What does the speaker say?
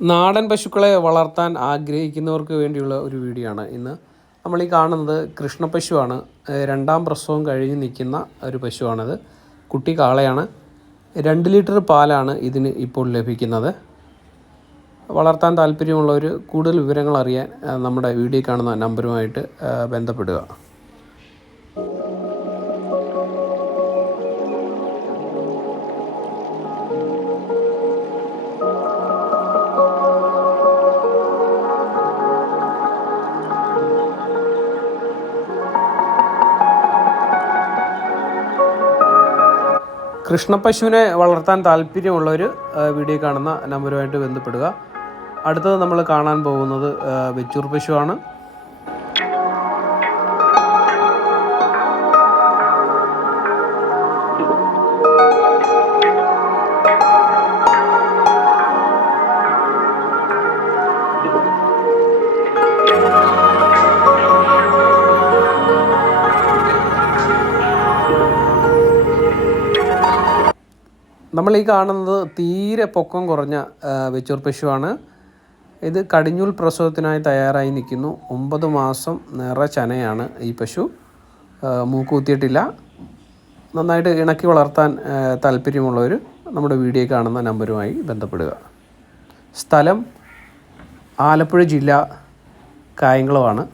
നാടൻ പശുക്കളെ വളർത്താൻ ആഗ്രഹിക്കുന്നവർക്ക് വേണ്ടിയുള്ള ഒരു വീഡിയോ ആണ് ഇന്ന് നമ്മൾ ഈ കാണുന്നത്. കൃഷ്ണപശുവാണ്. രണ്ടാം പ്രസവം കഴിഞ്ഞ് നിൽക്കുന്ന ഒരു പശുവാണിത്. കുട്ടി കാളയാണ്. 2 ലിറ്റർ പാലാണ് ഇതിന് ഇപ്പോൾ ലഭിക്കുന്നത്. വളർത്താൻ താല്പര്യമുള്ളവർ കൂടുതൽ വിവരങ്ങൾ അറിയാൻ നമ്മുടെ വീഡിയോ കാണുന്ന നമ്പറുമായിട്ട് ബന്ധപ്പെടുക. കൃഷ്ണപശുവിനെ വളർത്താൻ താല്പര്യമുള്ളവർ വീഡിയോ കാണുന്ന നമ്പറുമായിട്ട് ബന്ധപ്പെടുക. അടുത്തത് നമ്മൾ കാണാൻ പോകുന്നത് വെച്ചൂർ പശുവാണ്. നമ്മൾ ഈ കാണുന്നത് തീരെ പൊക്കം കുറഞ്ഞ വെച്ചൂർ പശുവാണ്. ഇത് കടിഞ്ഞൂൽ പ്രസവത്തിനായി തയ്യാറായി നിൽക്കുന്നു. 9 മാസം നിറചനയാണ് ഈ പശു. മൂക്കുത്തിയിട്ടില്ല. നന്നായിട്ട് ഇണക്കി വളർത്താൻ താല്പര്യമുള്ളവർ നമ്മുടെ വീഡിയോ കാണുന്ന നമ്പറുമായി ബന്ധപ്പെടുക. സ്ഥലം ആലപ്പുഴ ജില്ല കായംകുളമാണ്.